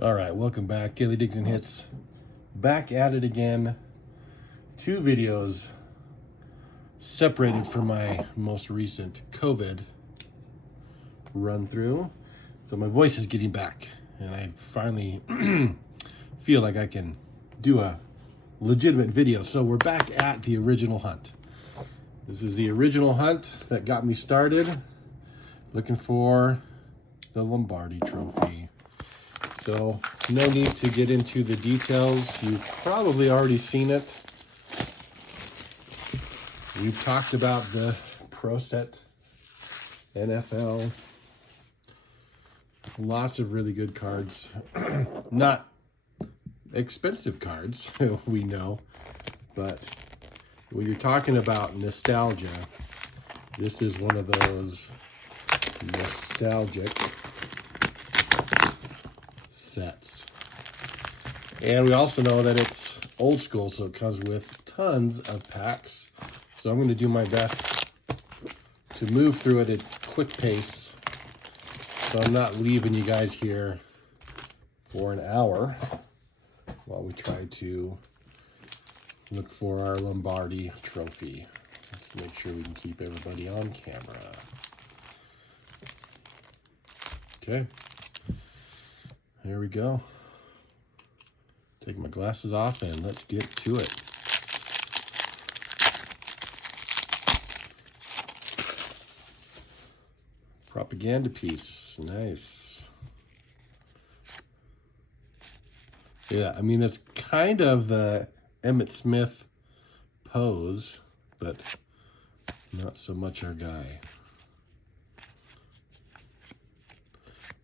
All right, welcome back. Daily Digs and Hits. Back at it again. 2 videos separated from my most recent COVID run through. So my voice is getting back, and I finally feel like I can do a legitimate video. So we're back at the original hunt. This is the original hunt that got me started, looking for the Lombardi trophy. So no need to get into the details. You've probably already seen it. We've talked about the Proset NFL. Lots of really good cards. Not expensive cards, we know. But when you're talking about nostalgia, this is one of those nostalgic sets. And we also know that it's old school, so it comes with tons of packs. So I'm going to do my best to move through it at quick pace, so I'm not leaving you guys here for an hour while we try to look for our Lombardi trophy. Let's make sure we can keep everybody on camera. Okay. There we go. Take my glasses off and let's get to it. Propaganda piece. Nice. Yeah, I mean, it's kind of the Emmitt Smith pose, but not so much our guy.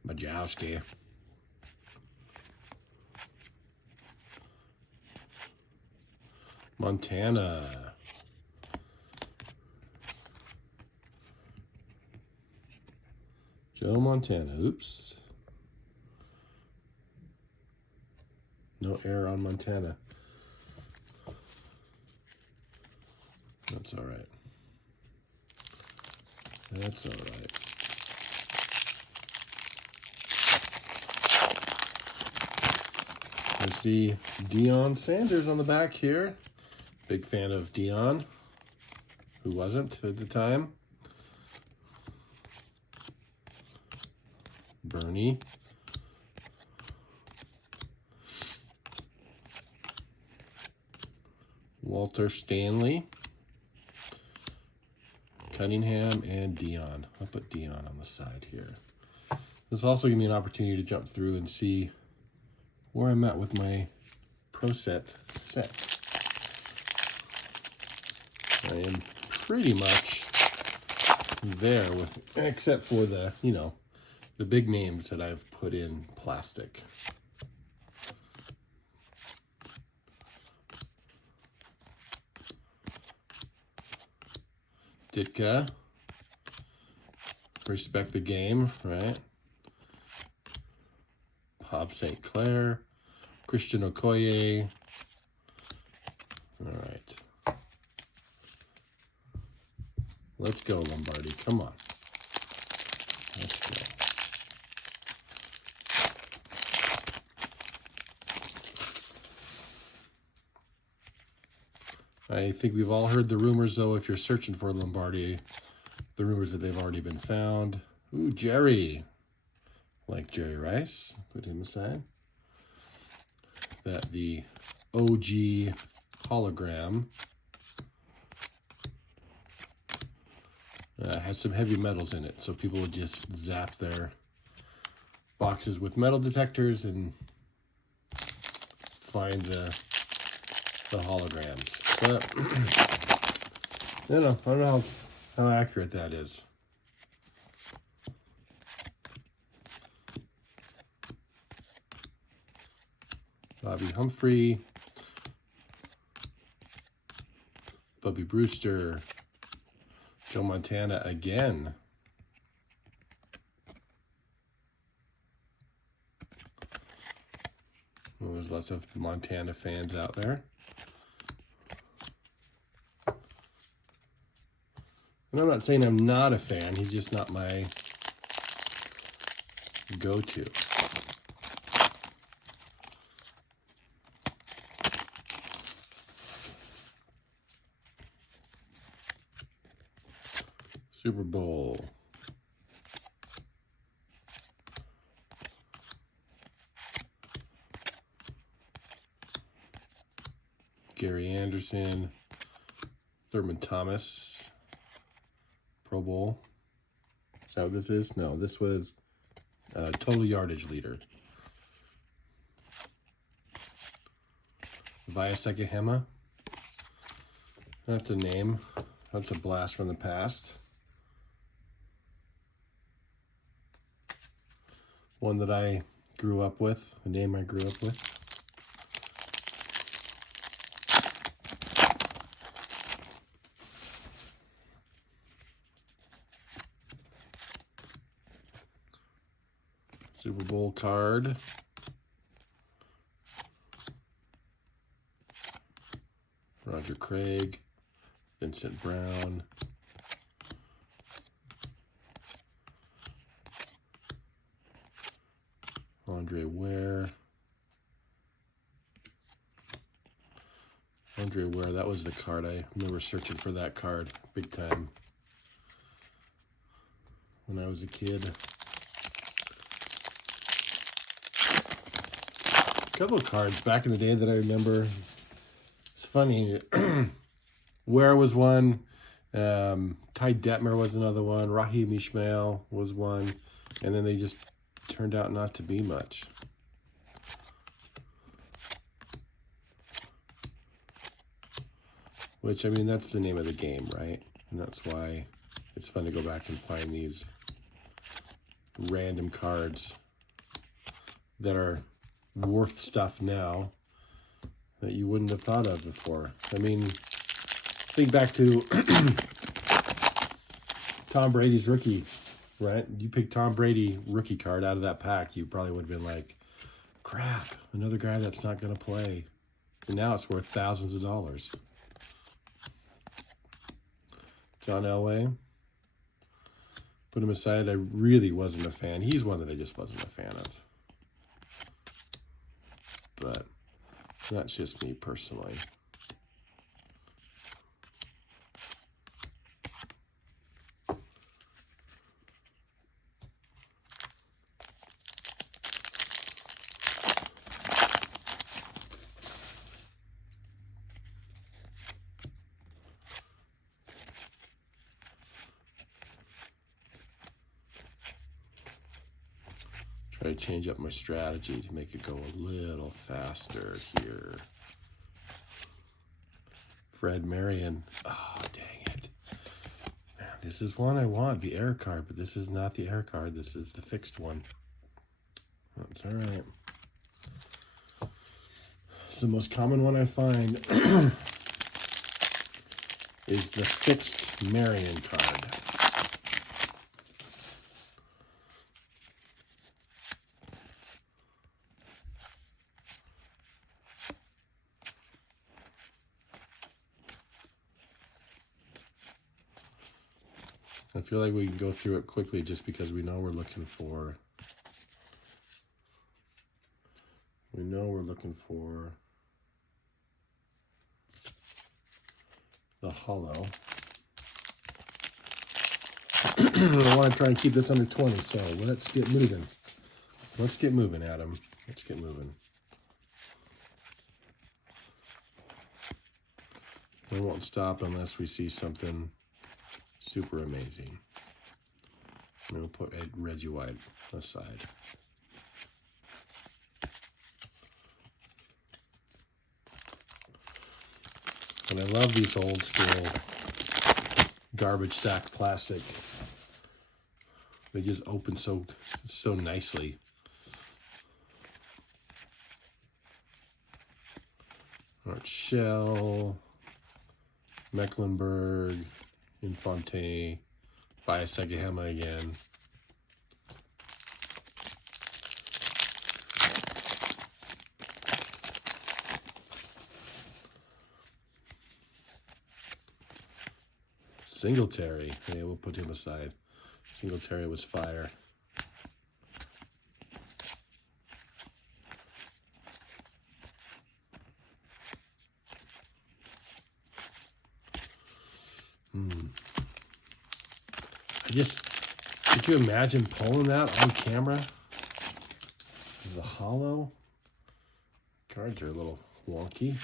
Majowski. Montana. Joe Montana. Oops. No error on Montana. That's all right. That's all right. I see Deion Sanders on the back here. Big fan of Deion. Who wasn't at the time? Bernie. Walter Stanley. Cunningham and Deion. I'll put Deion on the side here. This will also give me an opportunity to jump through and see where I'm at with my Proset set. I am pretty much there with, except for the, the big names that I've put in plastic. Ditka. Respect the game, right? Bob St. Clair. Christian Okoye. All right. Let's go, Lombardi. Come on. Let's go. I think we've all heard the rumors, though, if you're searching for Lombardi, the rumors that they've already been found. Ooh, Jerry. Like Jerry Rice. Put him aside. That the OG hologram has some heavy metals in it, so people would just zap their boxes with metal detectors and find the holograms. But I don't know how accurate that is. Bobby Humphrey, Bubby Brewster, Joe Montana again. Well, there's lots of Montana fans out there. And I'm not saying I'm not a fan, he's just not my go-to. Super Bowl. Gary Anderson. Thurman Thomas. Pro Bowl. Is that what this is? No, this was total yardage leader. Viasekahema. That's a name. That's a blast from the past. One that I grew up with, a name I grew up with. Super Bowl card. Roger Craig, Vincent Brown, Andre Ware. Andre Ware, that was the card. I remember searching for that card big time when I was a kid. A couple of cards back in the day that I remember. It's funny. Ware was one. Ty Detmer was another one. Raheem Ishmael was one. And then they just turned out not to be much. Which, I mean, that's the name of the game, right? And that's why it's fun to go back and find these random cards that are worth stuff now that you wouldn't have thought of before. I mean, think back to Tom Brady's rookie, right? You pick Tom Brady rookie card out of that pack, you probably would have been like, crap, another guy that's not going to play. And now it's worth thousands of dollars. John Elway. Put him aside. I really wasn't a fan. He's one that I just wasn't a fan of. But that's just me personally. Try to change up my strategy to make it go a little faster here. Fred Marion. Oh, dang it. Man, this is one I want, the air card, but this is not the air card. This is the fixed one. That's all right. It's the most common one I find is the fixed Marion card. I feel like we can go through it quickly just because we know we're looking for the hollow. I want to try and keep this under 20, so let's get moving. Let's get moving, Adam. Let's get moving. We won't stop unless we see something super amazing. And we'll put Reggie White aside. And I love these old school garbage sack plastic. They just open so nicely. Art Shell, Mecklenburg, Infante, Viasekahema again. Singletary. Yeah, we'll put him aside. Singletary was fire. Could you imagine pulling that on camera? The hollow cards are a little wonky.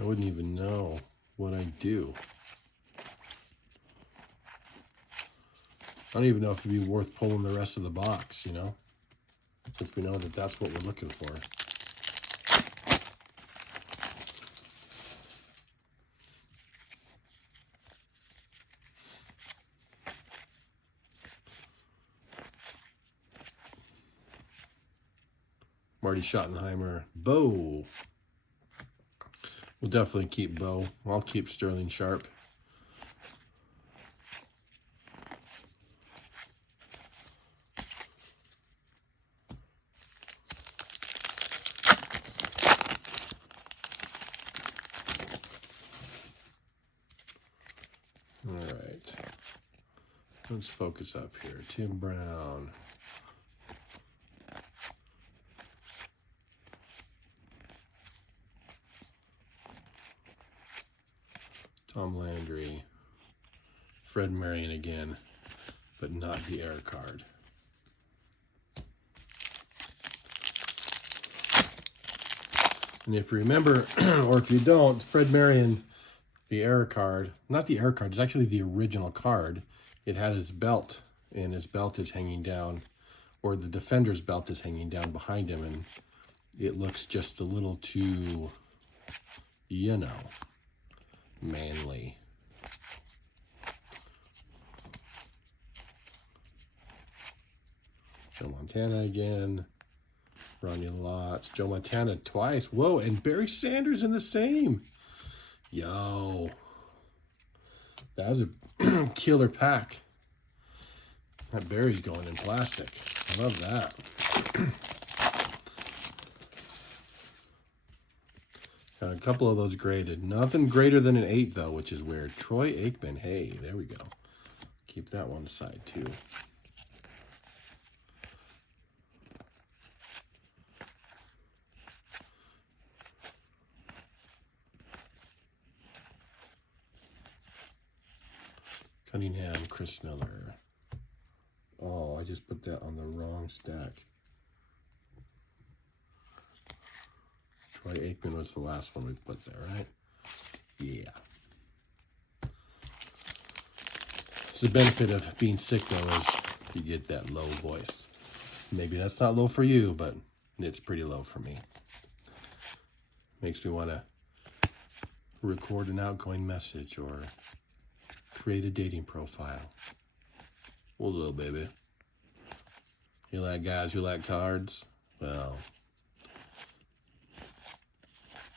I wouldn't even know what I'd do. I don't even know if it'd be worth pulling the rest of the box, you know, since we know that that's what we're looking for. Marty Schottenheimer, Bo. We'll definitely keep Bo. I'll keep Sterling Sharp. All right. Let's focus up here. Tim Brown. Tom Landry, Fred Marion again, but not the air card. And if you remember, or if you don't, Fred Marion, the error card, not the error card, it's actually the original card. It had his belt, and his belt is hanging down, or the defender's belt is hanging down behind him, and it looks just a little too, you know, manly. Joe Montana again. Ronnie Lott. Joe Montana twice. Whoa, and Barry Sanders in the same. Yo. That was a killer pack. That Barry's going in plastic. I love that. Got a couple of those graded. Nothing greater than an 8, though, which is weird. Troy Aikman. Hey, there we go. Keep that one aside, too. Cunningham, Chris Miller. Oh, I just put that on the wrong stack. Troy Aikman was the last one we put there, right? Yeah. So the benefit of being sick, though, is you get that low voice. Maybe that's not low for you, but it's pretty low for me. Makes me want to record an outgoing message or create a dating profile. Well, little baby. You like guys who like cards? Well,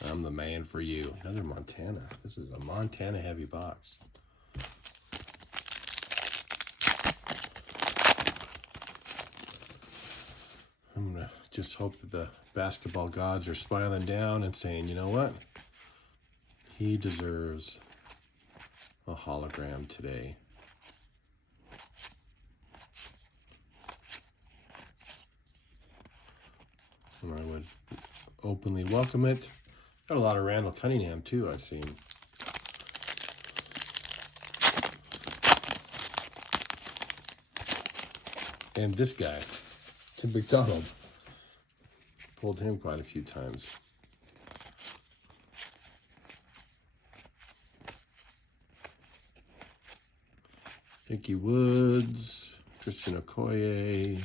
I'm the man for you. Another Montana. This is a Montana heavy box. I'm going to just hope that the basketball gods are smiling down and saying, you know what? He deserves a hologram today. And I would openly welcome it. Got a lot of Randall Cunningham, too, I've seen. And this guy, Tim McDonald, pulled him quite a few times. Mickey Woods, Christian Okoye,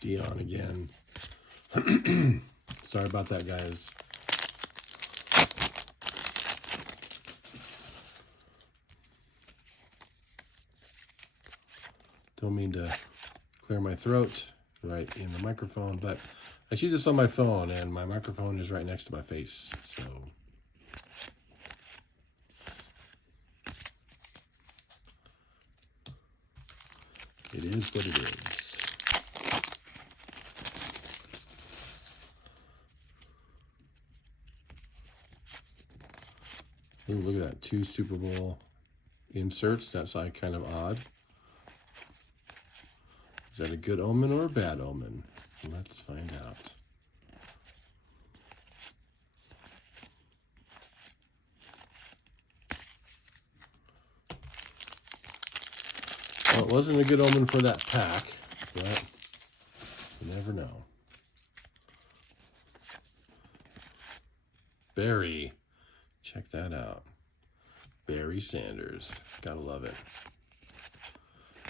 Dion again. Sorry about that, guys. Don't mean to clear my throat right in the microphone, but I shoot this on my phone, and my microphone is right next to my face, so it is what it is. Ooh, look at that. 2 Super Bowl inserts. That's like kind of odd. Is that a good omen or a bad omen? Let's find out. Well, it wasn't a good omen for that pack, but you never know. Barry. Check that out. Barry Sanders. Gotta love it.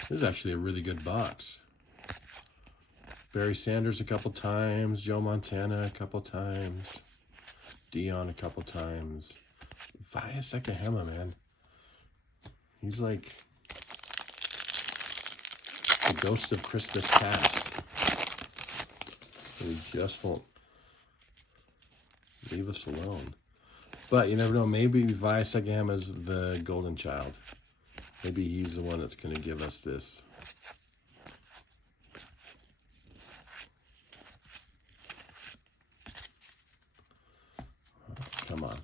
This is actually a really good box. Barry Sanders a couple times. Joe Montana a couple times. Dion a couple times. Via Sekahema, man. He's like the ghost of Christmas past. He just won't leave us alone. But you never know. Maybe Via Sekahema is the golden child. Maybe he's the one that's going to give us this. Come on.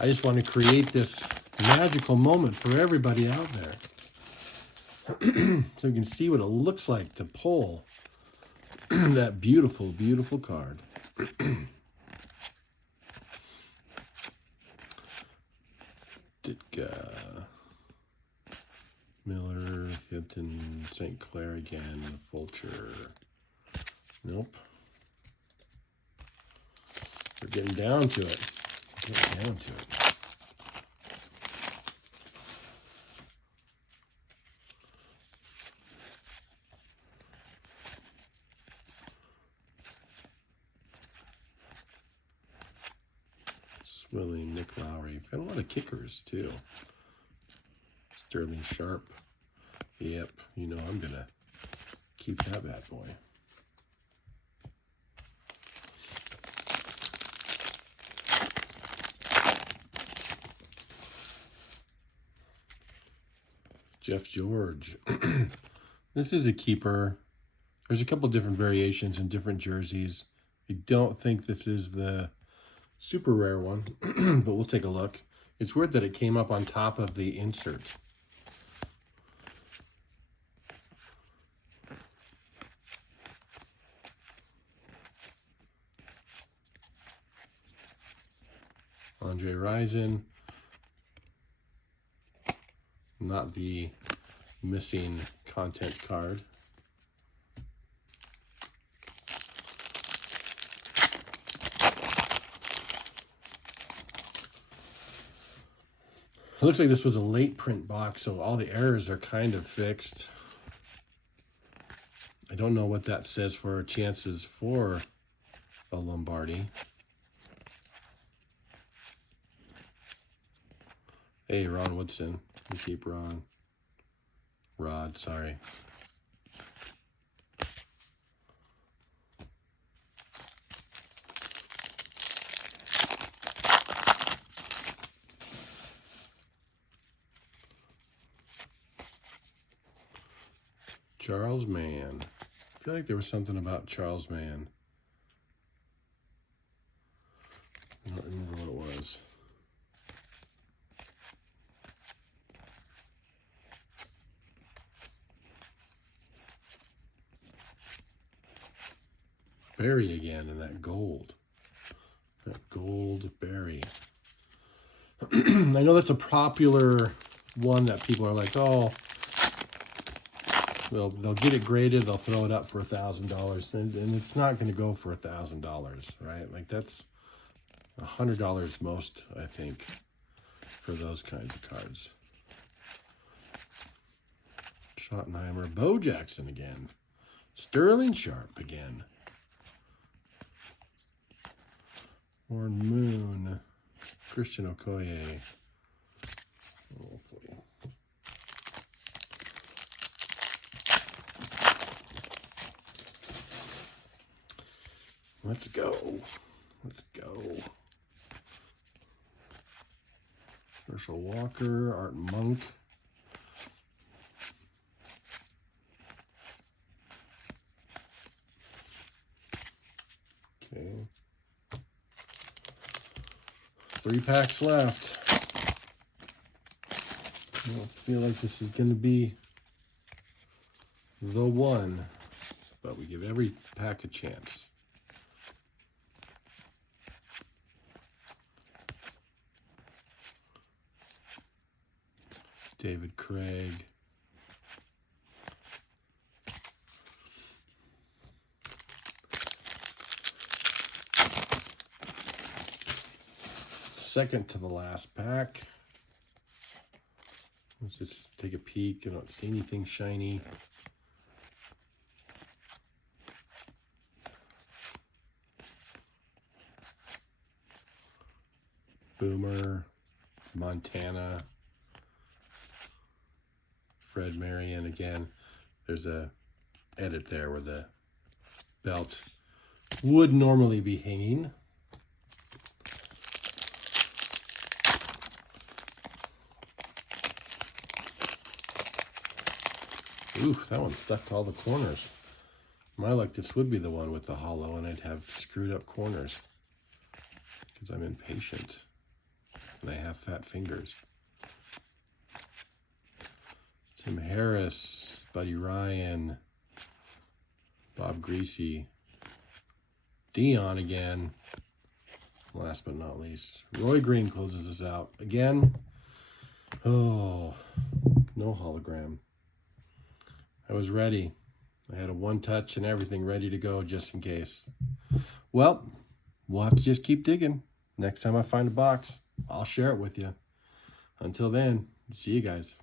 I just want to create this magical moment for everybody out there. So you can see what it looks like to pull that beautiful, beautiful card. Ditka, Miller, Hinton, St. Clair again, Fulcher. Nope. We're getting down to it. Getting down to it. Swilling, Nick Lowry. Got a lot of kickers, too. Sterling Sharp. Yep, you know I'm going to keep that bad boy. Jeff George. This is a keeper. There's a couple different variations in different jerseys. I don't think this is the super rare one, but we'll take a look. It's weird that it came up on top of the insert. Andre Rison. Not the missing content card. It looks like this was a late print box, so all the errors are kind of fixed. I don't know what that says for our chances for a Lombardi. Hey, Ron Woodson. We keep Ron. Rod, sorry. Charles Mann. I feel like there was something about Charles Mann. I don't remember what it was. Barry again in that gold. That gold Barry. I know that's a popular one that people are like, oh, well, they'll get it graded, they'll throw it up for $1,000, and it's not going to go for $1,000, right? Like that's $100 most, I think, for those kinds of cards. Schottenheimer, Bo Jackson again, Sterling Sharp again. Warren Moon, Christian Okoye. Hopefully. Let's go. Let's go. Herschel Walker, Art Monk. Okay. 3 packs left. I don't feel like this is going to be the one, but we give every pack a chance. David Craig, second to the last pack. Let's just take a peek. I don't see anything shiny. Boomer, Montana, Fred Marion again. There's a edit there where the belt would normally be hanging. Ooh, that one stuck to all the corners. My luck, this would be the one with the hollow, and I'd have screwed up corners because I'm impatient and I have fat fingers. Tim Harris, Buddy Ryan, Bob Greasy, Dion again. Last but not least, Roy Green closes us out again. Oh, no hologram. I was ready. I had a one touch and everything ready to go just in case. Well, we'll have to just keep digging. Next time I find a box, I'll share it with you. Until then, see you guys.